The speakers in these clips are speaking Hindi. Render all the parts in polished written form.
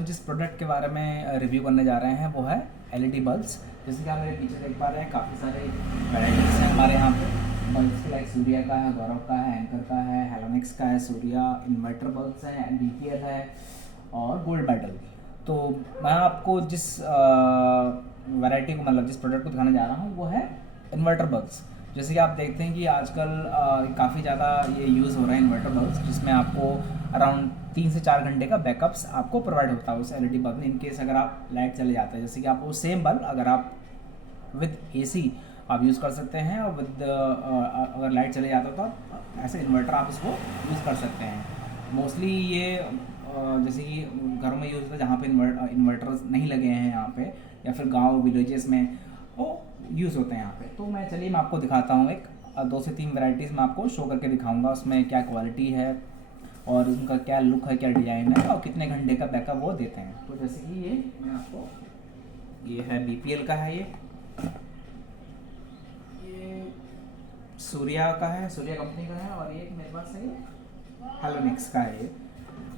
हम जिस प्रोडक्ट के बारे में रिव्यू करने जा रहे हैं वो है एलईडी बल्ब्स। जैसे कि आप मेरे पीछे देख पा रहे हैं काफ़ी सारे वैराइटीज़ हैं हमारे यहाँ पे बल्ब्स के, लाइक सूर्या का है, गौरव का है, एंकर का है, हेलोनिक्स का है, सूर्या इन्वर्टर बल्ब्स हैं, बीपीएल है और गोल्ड मेडल। तो मैं आपको जिस वैरायटी को, मतलब जिस प्रोडक्ट को दिखाने जा रहा हूँ वो है इन्वर्टर बल्ब्स। जैसे कि आप देखते हैं कि आजकल काफ़ी ज़्यादा ये यूज़ हो रहे हैं इन्वर्टर बल्ब्स, जिसमें आपको अराउंड 3 से 4 घंटे का बैकअप्स आपको प्रोवाइड होता है उस एलईडी बल्ब में, इन केस अगर आप लाइट चले जाता है। जैसे कि आप वो सेम बल्ब अगर आप विद एसी आप यूज़ कर सकते हैं और विद अगर लाइट चले जाता तो आप ऐसे इन्वर्टर आप इसको यूज़ कर सकते हैं। मोस्टली ये जैसे कि घरों में यूज़ होता है जहाँ पे इन्वर्टर्स नहीं लगे हैं यहाँ पे, या फिर गांव विलेजेस में वो यूज़ होते हैं यहाँ पे। तो मैं आपको दिखाता हूँ एक 2 से 3 वैराइटीज़ मैं आपको शो करके दिखाऊंगा, उसमें क्या क्वालिटी है और उनका क्या लुक है, क्या डिज़ाइन है और कितने घंटे का बैकअप वो देते हैं। तो जैसे कि ये मैं आपको, ये है बीपीएल का है, ये सूर्या का है, सूर्या कंपनी का है, और ये मेरे पास है हेलोनिक्स का है। ये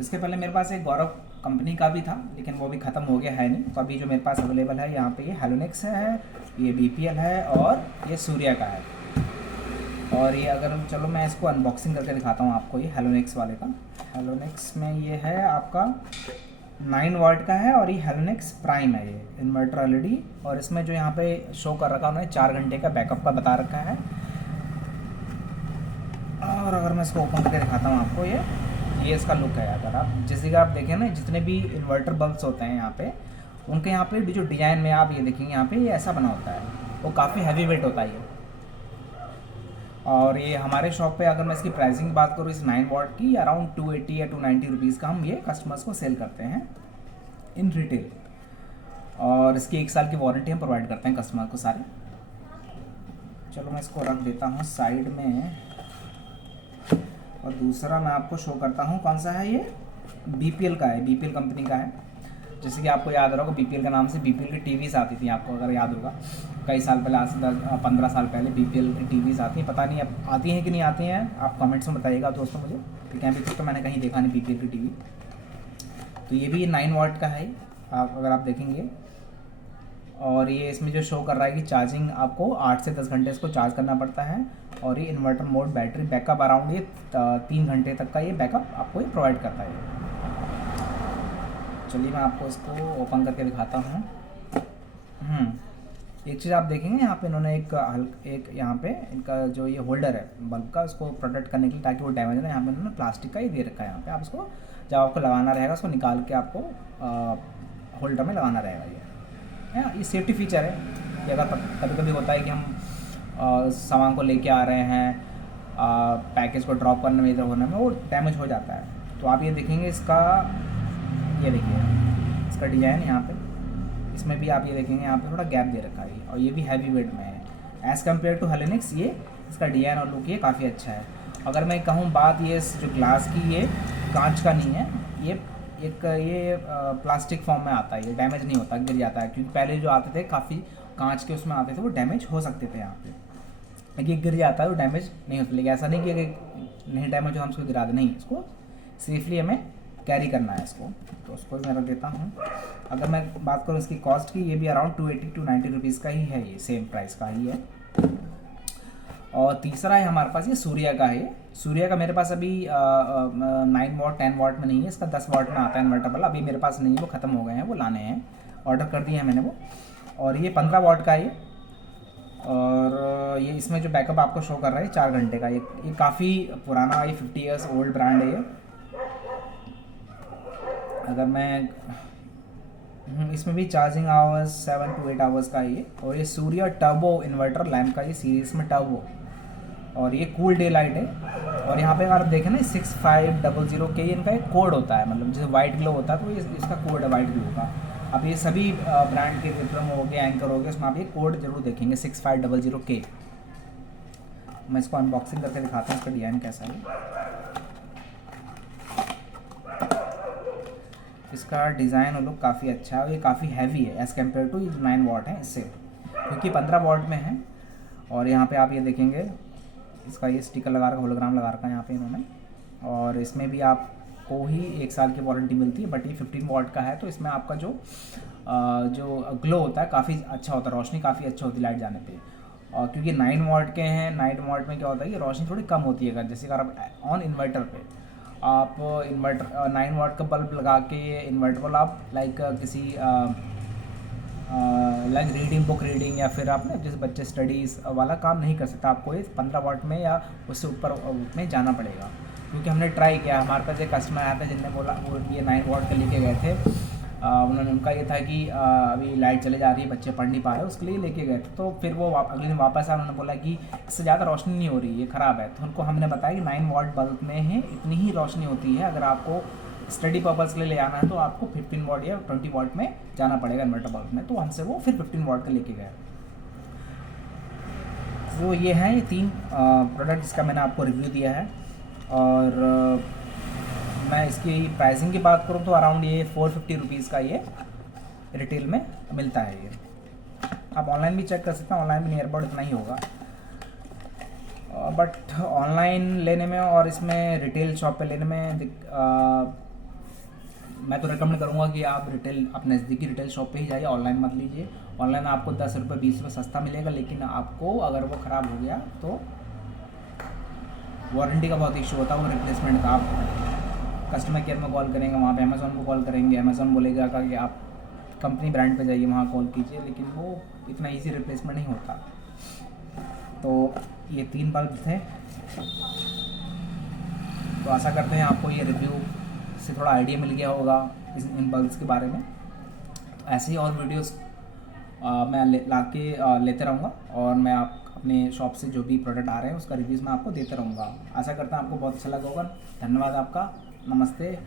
इसके पहले मेरे पास एक गौरव कंपनी का भी था लेकिन वो भी ख़त्म हो गया है नहीं, तो अभी जो मेरे पास अवेलेबल है यहाँ पे ये हेलोनिक्स है, ये बीपीएल है और ये सूर्या का है। और ये अगर चलो मैं इसको अनबॉक्सिंग करके दिखाता हूँ आपको, ये हेलोनिक्स वाले का। हेलोनिक्स में ये है आपका 9 वाट का है और ये हेलोनिक्स प्राइम है, ये इन्वर्टर एलईडी। और इसमें जो यहाँ पे शो कर रखा उन्होंने 4 घंटे का बैकअप का बता रखा है। और अगर मैं इसको ओपन करके दिखाता हूँ आपको, ये इसका लुक है। अगर आप जैसे कि आप देखें ना, जितने भी इन्वर्टर बल्ब्स होते हैं यहाँ पे, उनके यहाँ पे जो डिज़ाइन में आप ये देखेंगे यहाँ पे ये ऐसा बना होता है, वो काफ़ी हैवी वेट होता है ये। और ये हमारे शॉप पे अगर मैं इसकी प्राइसिंग की बात करूँ इस 9 वाट की, अराउंड 280 या 290 रुपीज़ का हम ये कस्टमर्स को सेल करते हैं इन रिटेल। और इसकी 1 साल की वारंटी हम प्रोवाइड करते हैं कस्टमर को सारी। चलो मैं इसको रख देता हूँ साइड में। और दूसरा मैं आपको शो करता हूँ कौन सा है, ये बीपीएल का है, बीपीएल कंपनी का है। जैसे कि आपको याद होगा बीपीएल के नाम से बीपीएल की टीवीज़ आती थी, आपको अगर याद होगा कई साल पहले, आज से 15 साल पहले बीपीएल की टीवीज़ आती हैं। पता नहीं अब आती हैं कि नहीं आती हैं, आप कमेंट्स में बताइएगा दोस्तों मुझे, ठीक है। अभी तक तो मैंने कहीं देखा नहीं बीपीएल की टीवी। तो ये भी 9 वाट का है, आप अगर आप देखेंगे। और ये इसमें जो शो कर रहा है कि चार्जिंग आपको 8 से 10 घंटे इसको चार्ज करना पड़ता है। और ये inverter mode battery backup around ये 3 घंटे तक का ये बैकअप आपको ये प्रोवाइड करता है। चलिए मैं आपको इसको ओपन करके दिखाता हूँ। एक चीज़ आप देखेंगे यहाँ पे इन्होंने एक यहाँ पे इनका जो ये होल्डर है बल्ब का, उसको प्रोटेक्ट करने के लिए ताकि वो डैमेज ना, यहाँ पे इन्होंने प्लास्टिक का ही दे रखा है। यहाँ पे आप इसको जब आपको लगाना रहेगा उसको निकाल के आपको होल्डर में लगाना रहेगा। ये सेफ्टी फीचर है कि अगर कभी कभी होता है कि हम सामान को लेके आ रहे हैं, पैकेज को ड्रॉप करने में, इधर होने में वो डैमेज हो जाता है। तो आप ये देखेंगे इसका, ये देखिए इसका डिज़ाइन यहाँ पे, इसमें भी आप ये देखेंगे यहाँ पे थोड़ा गैप दे रखा है और ये भी हैवी वेट में है एज़ कम्पेयर टू हेलोनिक्स। ये इसका डिज़ाइन और लुक ये काफ़ी अच्छा है। अगर मैं कहूँ बात ये जो ग्लास की, ये कांच का नहीं है, ये प्लास्टिक फॉर्म में आता है, ये डैमेज नहीं होता, गिर जाता है। क्योंकि पहले जो आते थे काफ़ी कांच के उसमें आते थे, वो डैमेज हो सकते थे यहाँ पे। ये गिर जाता है वो डैमेज नहीं होता, लेकिन ऐसा नहीं कि अगर नहीं डैमेज हो हम उसको गिरा दें, नहीं, इसको सेफली हमें कैरी करना है इसको। तो उसको भी मैं रख देता हूँ। अगर मैं बात करूँ इसकी कॉस्ट की, ये भी अराउंड 280 to 90 रुपीज़ का ही है, ये सेम प्राइस का ही है। और तीसरा है हमारे पास ये सूर्या का है। सूर्या का मेरे पास अभी 9 वाट 10 वाट में नहीं है, इसका 10 वाट में आता है इन्वर्टर वाला, अभी मेरे पास नहीं है, वो ख़त्म हो गए हैं, वो लाने हैं, ऑर्डर कर दिए हैं मैंने वो। और ये 15 वाट का है। और ये इसमें जो बैकअप आपको शो कर रहा है 4 घंटे का, ये काफ़ी पुराना, ये 50 ईयर्स ओल्ड ब्रांड है ये। अगर मैं इसमें भी चार्जिंग आवर्स 7 to 8 आवर्स का है ये। और ये सूर्या टर्बो इन्वर्टर लैम्प का, ये सीरीज में टर्बो, और ये कूल डे लाइट है। और यहाँ पे अगर आप देखें ना 6500 के इनका एक कोड होता है, मतलब जैसे वाइट ग्लो होता है तो ये इसका कोड है वाइट ग्लो का। अब ये सभी ब्रांड के विक्रम हो गए, एंकर हो गए, उसमें आप ये कोड जरूर देखेंगे 6500 के। मैं इसको अनबॉक्सिंग करके दिखाता हूँ इसका डिज़ाइन कैसा है। इसका डिज़ाइन और लुक काफ़ी अच्छा है और ये काफ़ी हैवी है एज़ कम्पेयर टू 9 वाट है इससे, क्योंकि 15 वाट में है। और यहाँ पे आप ये देखेंगे इसका ये स्टिकर लगा रखा, होलोग्राम लगा रखा है यहाँ पे इन्होंने। और इसमें भी आप आपको ही 1 साल की वारंटी मिलती है, बट ये 15 वॉट का है, तो इसमें आपका जो ग्लो होता है काफ़ी अच्छा होता है, रोशनी काफ़ी अच्छा होती है लाइट जाने पे। और क्योंकि 9 वॉट के हैं, 9 वॉट में क्या होता है कि रोशनी थोड़ी कम होती है। अगर जैसे अगर आप ऑन इन्वर्टर पे आप इन्वर्टर 9 वॉट का बल्ब लगा के इन्वर्टर को आप लाइक किसी लाइक रीडिंग, बुक रीडिंग, या फिर आप ना जैसे बच्चे स्टडीज़ वाला काम नहीं कर सकता, आपको ये 15 वॉट में या उससे ऊपर में जाना पड़ेगा। क्योंकि हमने ट्राई किया, हमारे पास एक कस्टमर आया था जिनने बोला वो ये 9 वॉट का लेके गए थे। उन्होंने उनका ये था कि अभी लाइट चले जा रही है, बच्चे पढ़ नहीं पा रहे, उसके लिए लेके गए थे। तो फिर वो अगले दिन वापस आए, उन्होंने बोला कि इससे ज़्यादा रोशनी नहीं हो रही, ये ख़राब है। तो उनको हमने बताया कि 9 वॉट बल्ब में है इतनी ही रोशनी होती है, अगर आपको स्टडी पर्पज़ के लिए ले जाना है तो आपको 15 वॉट या 20 वॉट में जाना पड़ेगा इन्वर्टर बल्ब में। तो हमसे वो फिर 15 वॉट का लेके गए। तो ये हैं ये 3 प्रोडक्ट जिसका मैंने आपको रिव्यू दिया है। और मैं इसकी प्राइसिंग की बात करूँ तो अराउंड ये 450 रुपीज़ का ये रिटेल में मिलता है। ये आप ऑनलाइन भी चेक कर सकते हैं, ऑनलाइन भी नियर अबाउट इतना ही होगा। बट ऑनलाइन लेने में और इसमें रिटेल शॉप पे लेने में मैं तो रिकमेंड करूँगा कि आप रिटेल, आप नज़दीकी रिटेल शॉप पे ही जाइए, ऑनलाइन मत लीजिए। ऑनलाइन आपको 10 रुपये 20 रुपये सस्ता मिलेगा, लेकिन आपको अगर वो ख़राब हो गया तो वारंटी का बहुत इशू होता है, वो रिप्लेसमेंट का आप कस्टमर केयर में कॉल करेंगे, वहाँ पे अमेज़ॉन को कॉल करेंगे, अमेज़ॉन बोलेगा कि आप कंपनी ब्रांड पे जाइए, वहाँ कॉल कीजिए, लेकिन वो इतना ईजी रिप्लेसमेंट नहीं होता। तो ये 3 बल्ब थे। तो आशा करते हैं आपको ये रिव्यू से थोड़ा आइडिया मिल गया होगा इन बल्ब्स के बारे में। तो ऐसे ही और वीडियोस मैं लेते रहूँगा, और मैं आप अपने शॉप से जो भी प्रोडक्ट आ रहे हैं उसका रिव्यूज़ मैं आपको देते रहूँगा। आशा करता हूँ आपको बहुत अच्छा लगा होगा। धन्यवाद आपका। नमस्ते।